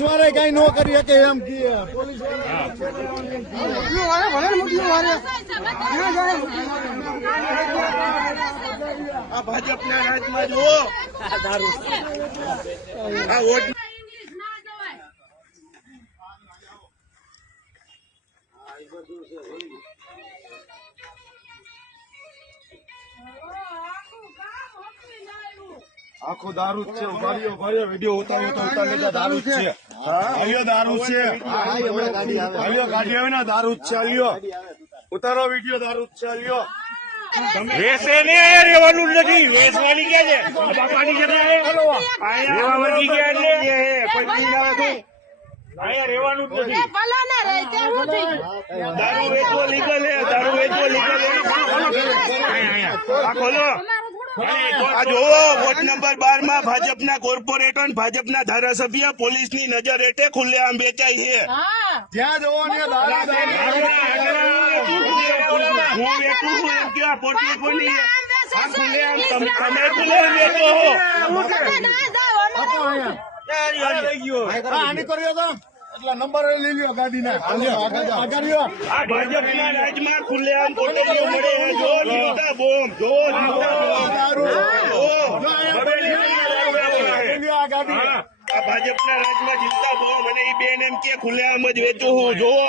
વાળા કઈ ન કરી શકે એમ કે પોલીસ આ ભાજપના રાજમાં જુઓ આ વોટ આખો દારૂ જ છે. ઉભારીઓ વિડીયો ઉતાર્યો તો ઉતારી લેતા દારૂ જ છે. આલ્યો દારૂ છે. આલ્યો ગાડી આવે ને દારૂ જ છે. આલ્યો ઉતારો વિડીયો દારૂ જ છે. આલ્યો વેસે ને રેવાનું નથી. વેસવાની ક્યાં છે? બાપાની છે અહીંયા વર્ગી ગયા છે. અહીંયા રેવાનું જ નથી. દારૂ વેચવો લીગલ છે. દારૂ વેચવો લીગલ છે. આ ખોલો. આ જોવો વોર્ડ નંબર 12 માં ભાજપના કોર્પોરેટર ભાજપના ધારાસભ્ય પોલીસની નજર હેઠે ખુલ્લેઆમ વેચાય છે. જ્યાં જોવો ને હું વેચું છું એમ કેવા પોટલી કોની આ ખુલ્લેઆમ તમે ખુલ્લેઆમ વેચો આની કર્યો તો એટલા નંબર લઈ લ્યો ગાડીના. આગળ આ ભાજપના રાજમાં ખુલ્લેઆમ પોટલીઓ મળે છે. જો જીવતા બોમ્બ જો આ ગાડી આ ભાજપના રાજમાં જીવતા બોમ્બ અને એ બેન એમ કે ખુલ્લેઆમ જ વેચું હું જોવો.